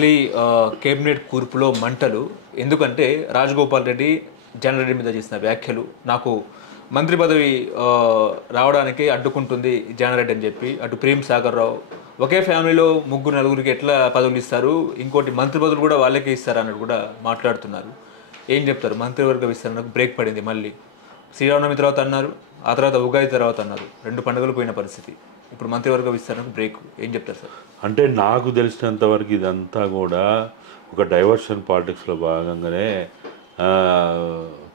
మళ్ళీ కేబినెట్ కూర్పులో మంటలు ఎందుకంటే రాజగోపాల్ రెడ్డి జగన్ రెడ్డి మీద చేసిన వ్యాఖ్యలు నాకు మంత్రి పదవి రావడానికి అడ్డుకుంటుంది జగన్ రెడ్డి అని చెప్పి అటు ప్రేమ్ సాగర్ రావు ఒకే ఫ్యామిలీలో ముగ్గురు నలుగురికి ఎట్లా పదవులు ఇస్తారు ఇంకోటి మంత్రి పదవులు కూడా వాళ్ళకే ఇస్తారు అన్నట్టు కూడా మాట్లాడుతున్నారు. ఏం చెప్తారు? మంత్రివర్గ విస్తరణకు బ్రేక్ పడింది. మళ్ళీ శ్రీరామనవమి తర్వాత అన్నారు, ఆ తర్వాత ఉగాది తర్వాత అన్నారు. 2 పండుగలు పోయిన పరిస్థితి. ఇప్పుడు మంత్రివర్గ విస్తరణకు బ్రేక్. ఏం చెప్తారు సార్? అంటే నాకు తెలిసినంతవరకు ఇదంతా కూడా ఒక డైవర్షన్ పాలిటిక్స్లో భాగంగానే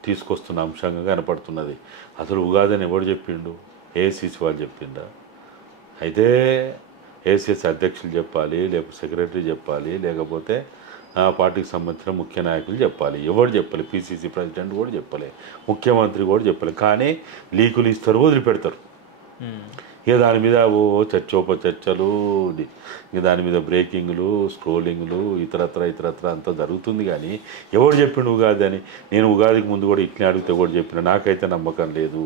తీసుకొస్తున్న అంశంగా కనపడుతున్నది. అసలు ఉగాదని ఎవడు చెప్పిండు? ఏఐసిసి వాళ్ళు చెప్పిండా? అయితే ఏఐసిసి అధ్యక్షులు చెప్పాలి, లేకపోతే సెక్రటరీ చెప్పాలి, లేకపోతే పార్టీకి సంబంధించిన ముఖ్య నాయకులు చెప్పాలి. ఎవరు చెప్పాలి? పిసిసి ప్రెసిడెంట్ కూడా చెప్పలే, ముఖ్యమంత్రి కూడా చెప్పలే. కానీ లీకులు ఇస్తారు, వదిలిపెడతారు. ఇక దాని మీద చర్చలు, ఇక దాని మీద బ్రేకింగ్లు, స్క్రోలింగ్లు, ఇతరత్ర అంతా జరుగుతుంది. కానీ ఎవడు చెప్పిండు ఉగాది అని? నేను ఉగాదికి ముందు కూడా ఇట్లా అడిగితే కూడా చెప్పిన. నాకైతే నమ్మకం లేదు.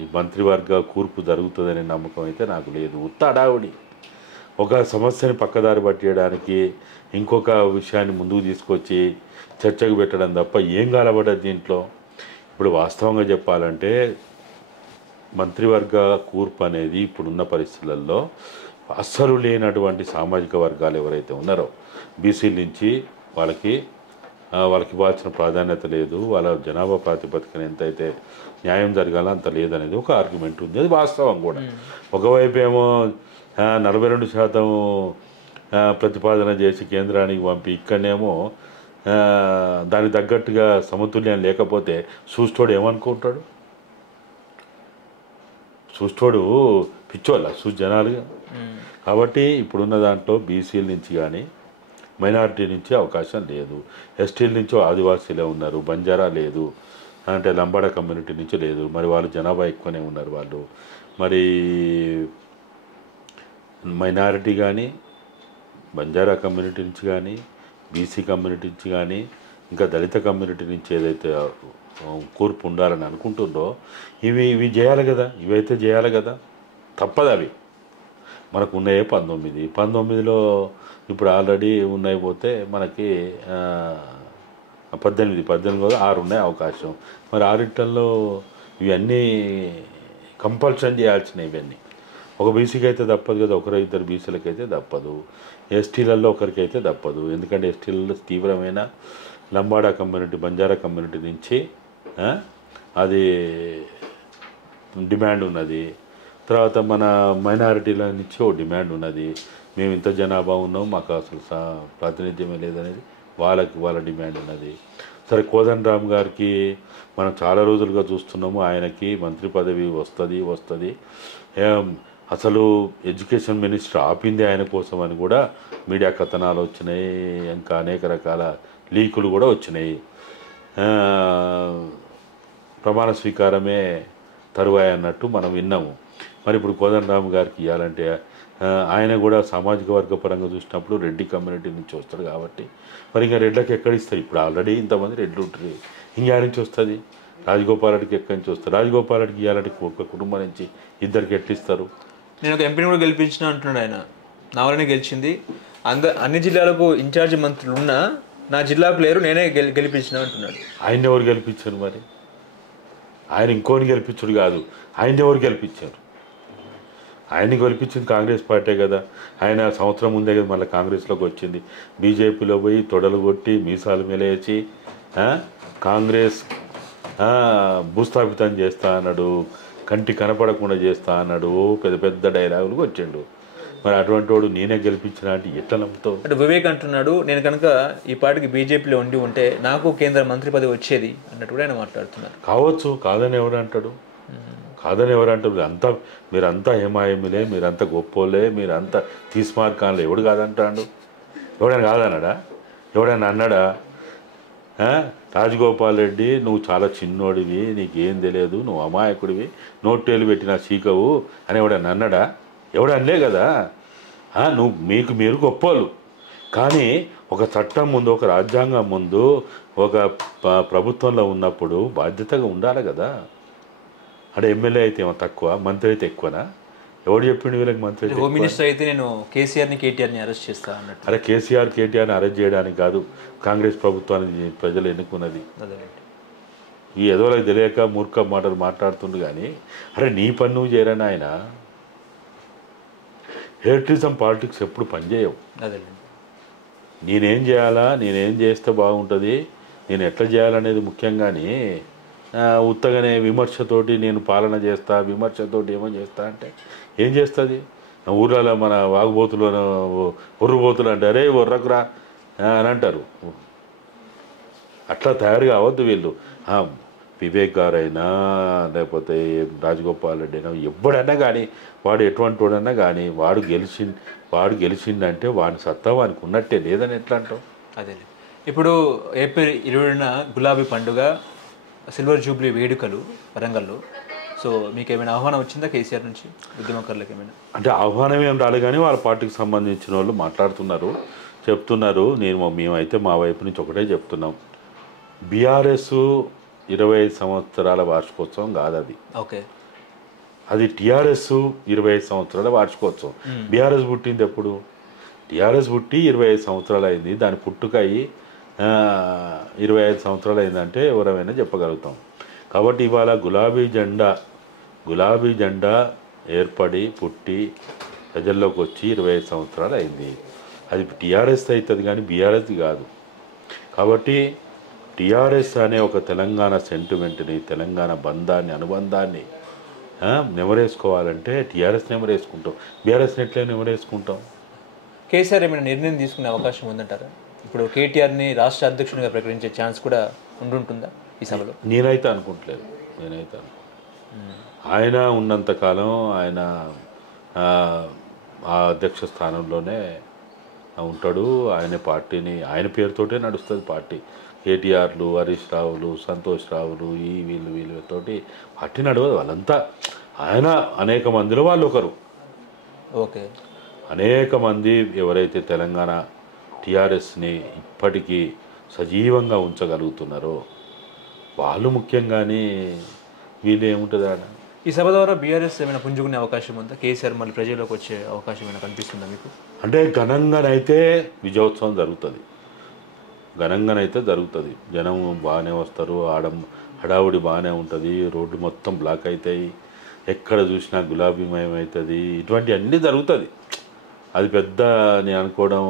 ఈ మంత్రివర్గ కూర్పు జరుగుతుందనే నమ్మకం అయితే నాకు లేదు. ఉత్త అడావుడి, ఒక సమస్యని పక్కదారి పట్టేయడానికి ఇంకొక విషయాన్ని ముందుకు తీసుకొచ్చి చర్చకు పెట్టడం తప్ప ఏం కాలబడ్డది దీంట్లో. ఇప్పుడు వాస్తవంగా చెప్పాలంటే మంత్రివర్గ కూర్పు అనేది ఇప్పుడున్న పరిస్థితులలో అస్సలు లేనటువంటి సామాజిక వర్గాలు ఎవరైతే ఉన్నారో బీసీల నుంచి వాళ్ళకి ఇవ్వాల్సిన ప్రాధాన్యత లేదు, వాళ్ళ జనాభా ప్రాతిపదికన ఎంతైతే న్యాయం జరగాలో అంత లేదనేది ఒక ఆర్గ్యుమెంట్ ఉంది. అది వాస్తవం కూడా. ఒకవైపు ఏమో 42% ప్రతిపాదన చేసి కేంద్రానికి పంపి ఇక్కడనేమో దానికి తగ్గట్టుగా సమతుల్యం లేకపోతే చూస్తోడు ఏమనుకుంటాడు? చూస్తోడు పిచ్చోళ్ళ జనాలుగా. కాబట్టి ఇప్పుడున్న దాంట్లో బీసీల నుంచి కానీ మైనారిటీ నుంచి అవకాశం లేదు. ఎస్టీల నుంచో ఆదివాసీలే ఉన్నారు, బంజారా లేదు, అంటే లంబాడ కమ్యూనిటీ నుంచి లేదు. మరి వాళ్ళు జనాభా ఎక్కువనే ఉన్నారు. వాళ్ళు మరి మైనారిటీ కానీ బంజారా కమ్యూనిటీ నుంచి కానీ బీసీ కమ్యూనిటీ నుంచి కానీ ఇంకా దళిత కమ్యూనిటీ నుంచి ఏదైతే కూర్పు ఉండాలని అనుకుంటుందో ఇవి చేయాలి కదా. ఇవైతే చేయాలి కదా, తప్పదు. అవి మనకు ఉన్నాయే 19లో ఇప్పుడు ఆల్రెడీ ఉన్నాయి. పోతే మనకి 18 6 ఉన్నాయి అవకాశం. మరి 6లో ఇవన్నీ కంపల్షన్ చేయాల్సినవి. ఇవన్నీ ఒక బీసీకి అయితే తప్పదు కదా, ఒకరు ఇద్దరు బీసీలకి అయితే తప్పదు, ఎస్టీలలో ఒకరికైతే తప్పదు. ఎందుకంటే ఎస్టీలలో తీవ్రమైన లంబాడా కమ్యూనిటీ, బంజారా కమ్యూనిటీ నుంచి అది డిమాండ్ ఉన్నది. తర్వాత మన మైనారిటీల నుంచి ఓ డిమాండ్ ఉన్నది. మేము ఇంత జనాభా ఉన్నాం, మాకు అసలు ప్రాతినిధ్యమే లేదనేది వాళ్ళ డిమాండ్ ఉన్నది. సరే, కోదండరామ్ గారికి మనం చాలా రోజులుగా చూస్తున్నాము, ఆయనకి మంత్రి పదవి వస్తుంది. అసలు ఎడ్యుకేషన్ మినిస్టర్ ఆపింది ఆయన కోసం అని కూడా మీడియా కథనాలు వచ్చినాయి. ఇంకా అనేక రకాల లీకులు కూడా వచ్చినాయి. ప్రమాణ స్వీకారమే తరువాయి అన్నట్టు మనం విన్నాము. మరి ఇప్పుడు కోదండరామ్ గారికి ఇవ్వాలంటే ఆయన కూడా సామాజిక వర్గ పరంగా చూసినప్పుడు రెడ్డి కమ్యూనిటీ నుంచి వస్తాడు కాబట్టి మరి ఇంకా రెడ్లకి ఎక్కడ ఇస్తారు? ఇప్పుడు ఆల్రెడీ ఇంతమంది రెడ్లు ఉంటారు, ఇంకా నుంచి వస్తుంది. రాజగోపాల్ రెడ్డికి ఎక్కడి నుంచి వస్తారు? రాజగోపాల్ రెడ్డికి ఇవ్వాలంటే ఒక కుటుంబం నుంచి ఇద్దరికి ఎట్లిస్తారు? నేను ఒక ఎంపీని కూడా గెలిపించిన అంటున్నాడు ఆయన. నా వల్లనే గెలిచింది, అన్ని జిల్లాలకు ఇన్ఛార్జి మంత్రులు ఉన్నా నా జిల్లాకు లేరు, నేనే గెలిపించిన అంటున్నాడు. ఆయన ఎవరు గెలిపించారు? మరి ఆయన ఇంకోని గెలిపించుడు కాదు, ఆయన ఎవరు గెలిపించారు? ఆయన్ని గెలిపించింది కాంగ్రెస్ పార్టీ కదా. ఆయన సంవత్సరం ముందే కదా మళ్ళీ కాంగ్రెస్లోకి వచ్చింది. బీజేపీలో పోయి తొడలు కొట్టి మీసాలు మెలేసి కాంగ్రెస్ భూస్థాపితం చేస్తా అన్నాడు, కంటి కనపడకుండా చేస్తా అన్నాడు, పెద్ద డైలాగులు వచ్చిండు. మరి అటువంటి వాడు నేనే గెలిపించిన అంటే ఎట్లా నమ్ముతావు? అంటే వివేక్ అంటున్నాడు, నేను కనుక ఈ పార్టీకి బీజేపీలో ఉంటే నాకు కేంద్ర మంత్రి పదవి వచ్చేది అన్నట్టు కూడా ఆయన మాట్లాడుతున్నారు. కావచ్చు, కాదని ఎవరు అంటాడు? మీరంతా హేమాయములే, మీరంతా గొప్పోలే, మీరంతా తీసుమార్కాన్లే. ఎవడు కాదంటాడు? ఎవడైనా కాదన్నాడా? ఎవడైనా అన్నాడా? రాజగోపాల్ రెడ్డి నువ్వు చాలా చిన్నోడివి, నీకేం తెలియదు, నువ్వు అమాయకుడివి, నోట్టేలు పెట్టిన చీకవు అని ఎవడైనా అన్నాడా? ఎవడనలే కదా. మీరు గొప్పోళ్ళు. కానీ ఒక చట్టం ముందు, ఒక రాజ్యాంగం ముందు, ఒక ప్రభుత్వంలో ఉన్నప్పుడు బాధ్యతగా ఉండాలి కదా. అంటే ఎమ్మెల్యే అయితే ఏమో తక్కువ, మంత్రి అయితే ఎక్కువనా? ఎవడు చెప్పిండు వీళ్ళకి మంత్రి హోమ్ మినిస్టర్ అయితే నేను కేసీఆర్ని కేటీఆర్ని అరెస్ట్ చేస్తా అన్నట్టు. అరే కేసీఆర్ కేటీఆర్ని అరెస్ట్ చేయడానికి కాదు కాంగ్రెస్ ప్రభుత్వాన్ని ప్రజలు ఎన్నుకున్నది. అదేనండి. ఈ ఎదోలకు తెలియక మూర్ఖ మాటలు మాట్లాడుతుండు కానీ అరే నీ పని నువ్వు చేయరని ఆయన హెరిటిజం పాలిటిక్స్ ఎప్పుడు పనిచేయవు. అదేనండి. నేనేం చేయాలా, నేనేం చేస్తే బాగుంటుంది, నేను ఎట్లా చేయాలనేది ముఖ్యంగానే ఉత్తగానే విమర్శతోటి నేను పాలన చేస్తా, విమర్శతోటి ఏమో చేస్తా అంటే ఏం చేస్తుంది? ఊర్లలో మన వాగుబోతులు ఒర్రుబోతులు అంటారే ఒర్రకురా అని అంటారు. అట్లా తయారు కావద్దు వీళ్ళు. వివేక్ గారైనా లేకపోతే రాజగోపాల్ రెడ్డి అయినా ఎవడన్నా కానీ వాడు ఎటువంటి వాడన్నా కానీ వాడు గెలిచిండంటే వాని సత్తా వానికి ఉన్నట్టే, లేదని ఎట్లా అంటావు? అదే ఇప్పుడు ఏప్రిల్ 20న గులాబీ పండుగ సిల్వర్ జూబ్లీ వేడుకలు వరంగల్లో. సో మీకు ఏమైనా ఆహ్వానం వచ్చిందా కేసీఆర్ నుంచి ఉద్యమకారులకు ఏమైనా? అంటే ఆహ్వానం ఏం రాలేదు కానీ వాళ్ళ పార్టీకి సంబంధించిన వాళ్ళు మాట్లాడుతున్నారు, చెప్తున్నారు. మేమైతే మా వైపు నుంచి ఒకటే చెప్తున్నాం, బీఆర్ఎస్ 25 సంవత్సరాల వార్షికోత్సవం కాదు అది. ఓకే, అది టీఆర్ఎస్ 25 సంవత్సరాల వార్షికోత్సవం. బీఆర్ఎస్ పుట్టింది ఎప్పుడు? టీఆర్ఎస్ పుట్టి 25 సంవత్సరాలు అయింది. దాని పుట్టుకయి 25 సంవత్సరాలు అయిందంటే ఎవరైనా చెప్పగలుగుతాం. కాబట్టి ఇవాళ గులాబీ జెండా ఏర్పడి పుట్టి ప్రజల్లోకి వచ్చి 25 సంవత్సరాలు అయింది. అది టీఆర్ఎస్ అవుతుంది కానీ బీఆర్ఎస్ కాదు. కాబట్టి టీఆర్ఎస్ అనే ఒక తెలంగాణ సెంటిమెంట్ని, తెలంగాణ బంధాన్ని, అనుబంధాన్ని నెమరేసుకోవాలంటే టీఆర్ఎస్ నెమరేసుకుంటాం, బీఆర్ఎస్ని ఎట్లా నెమరేసుకుంటాం? కేసీఆర్ ఏమైనా నిర్ణయం తీసుకునే అవకాశం ఉందంటారా? ఇప్పుడు కేటీఆర్ని రాష్ట్ర అధ్యక్షునిగా ప్రకటించే ఛాన్స్ కూడా ఉంటుందా ఈ సభలో? నేనైతే అనుకుంటలేదు. ఆయన ఉన్నంతకాలం ఆయన ఆ అధ్యక్ష స్థానంలోనే ఉంటాడు. ఆయన పార్టీని ఆయన పేరుతోటే నడుస్తుంది పార్టీ. కేటీఆర్లు, హరీష్ రావులు, సంతోష్ రావులు, వీళ్ళతోటి పార్టీ నడవదు. వాళ్ళంతా ఆయన అనేక మందిలో వాళ్ళు ఒకరు. ఓకే, అనేక మంది ఎవరైతే తెలంగాణ టీఆర్ఎస్ని ఇప్పటికీ సజీవంగా ఉంచగలుగుతున్నారో వాళ్ళు ముఖ్యంగానే వీళ్ళు ఏముంటుంది ఆడ. ఈ సభ ద్వారా బీఆర్ఎస్ ఏమైనా పుంజుకునే అవకాశం ఉందా? కేసీఆర్ మళ్ళీ ప్రజల్లోకి వచ్చే అవకాశం ఏమైనా కనిపిస్తుందా మీకు? అంటే ఘనంగానైతే విజయోత్సవం జరుగుతుంది, ఘనంగానైతే జరుగుతుంది. జనం బాగానే వస్తారు, హడావుడి బాగానే ఉంటుంది, రోడ్డు మొత్తం బ్లాక్ అవుతాయి, ఎక్కడ చూసినా గులాబీమయం అవుతుంది, ఇటువంటి అన్నీ జరుగుతుంది. అది పెద్ద నేను అనుకోవడం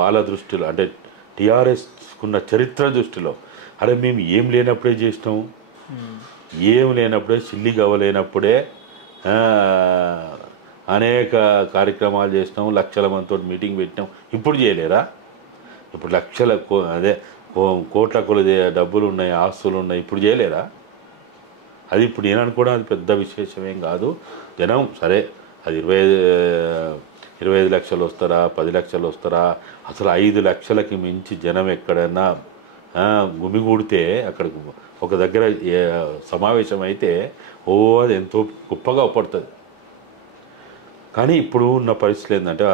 వాళ్ళ దృష్టిలో, అంటే టీఆర్ఎస్కున్న చరిత్ర దృష్టిలో అరే మేము ఏం లేనప్పుడే చేసినాం, ఏం లేనప్పుడే చిల్లి గవ్వలేనప్పుడే అనేక కార్యక్రమాలు చేసినాం, లక్షల మందితో మీటింగ్ పెట్టినాం. ఇప్పుడు చేయలేరా? ఇప్పుడు లక్షల కోట్ల కొలది డబ్బులు ఉన్నాయి, ఆస్తులు ఉన్నాయి, ఇప్పుడు చేయలేరా? అది ఇప్పుడు నేను అనుకోవడం అది పెద్ద విశేషమేం కాదు. జనం సరే అది 25 లక్షలు వస్తారా, 10 లక్షలు వస్తారా, అసలు 5 లక్షలకి మించి జనం ఎక్కడైనా గుమిగూడితే అక్కడికి ఒక దగ్గర సమావేశం అయితే అది ఎంతో గొప్పగా పడుతుంది. కానీ ఇప్పుడు ఉన్న పరిస్థితులు ఏంటంటే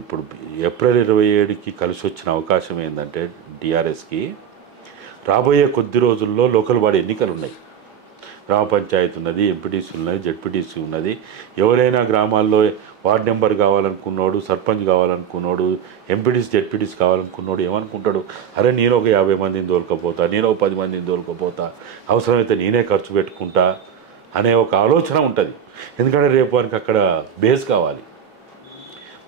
ఇప్పుడు ఏప్రిల్ 27కి కలిసి వచ్చిన అవకాశం ఏంటంటే టీఆర్ఎస్కి రాబోయే కొద్ది రోజుల్లో లోకల్ బాడీ ఎన్నికలు ఉన్నాయి. గ్రామ పంచాయతీ ఉన్నది, ఎంపీటీసీ ఉన్నది, జెడ్పీటీసీ ఉన్నది. ఎవరైనా గ్రామాల్లో వార్డు నెంబర్ కావాలనుకున్నాడు, సర్పంచ్ కావాలనుకున్నాడు, ఎంపీటీసీ జెడ్పీటీసీ కావాలనుకున్నాడు ఏమనుకుంటాడు, అరే నేను ఒక 50 మందిని తోలుకపోతా, నేను ఒక 10 మందిని తోలుకపోతా, అవసరమైతే నేనే ఖర్చు పెట్టుకుంటా అనే ఒక ఆలోచన ఉంటుంది. ఎందుకంటే రేపు వారికి అక్కడ బేస్ కావాలి,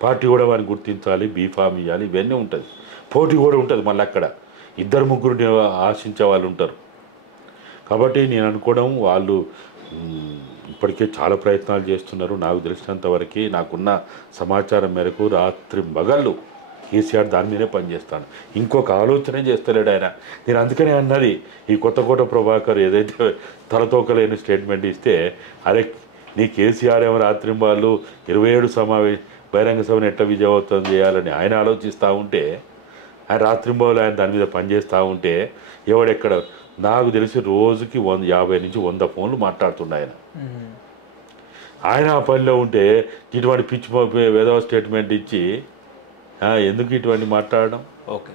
పార్టీ కూడా వారిని గుర్తించాలి, బీఫామ్ ఇవ్వాలి, ఇవన్నీ ఉంటుంది. పోటీ కూడా ఉంటుంది. మళ్ళీ అక్కడ 2-3 ఆశించే వాళ్ళు ఉంటారు. కాబట్టి నేను అనుకోవడం వాళ్ళు ఇప్పటికే చాలా ప్రయత్నాలు చేస్తున్నారు. నాకు తెలిసినంతవరకు, నాకున్న సమాచారం మేరకు రాత్రి మగళ్ళు కేసీఆర్ దాని మీదే పనిచేస్తాను, ఇంకొక ఆలోచనే చేస్తలేడు ఆయన. నేను అందుకనే అన్నది, ఈ కొత్తకోట ప్రభాకర్ ఏదైతే తలతోకలేని స్టేట్మెంట్ ఇస్తే, అరే నీ కేసీఆర్ ఏమో రాత్రి వాళ్ళు 27 బహిరంగ సభను ఎట్లా విజయవంతం చేయాలని ఆయన ఆలోచిస్తూ ఉంటే, ఆయన రాత్రింబోలు ఆయన దాని మీద పనిచేస్తూ ఉంటే ఎవడెక్కడ, నాకు తెలిసి రోజుకి 50 నుంచి 100 ఫోన్లు మాట్లాడుతుండే ఆయన ఆ పనిలో ఉంటే ఇటువంటి పిచ్చి వేదవ స్టేట్మెంట్ ఇచ్చి ఎందుకు ఇటువంటి మాట్లాడడం? ఓకే.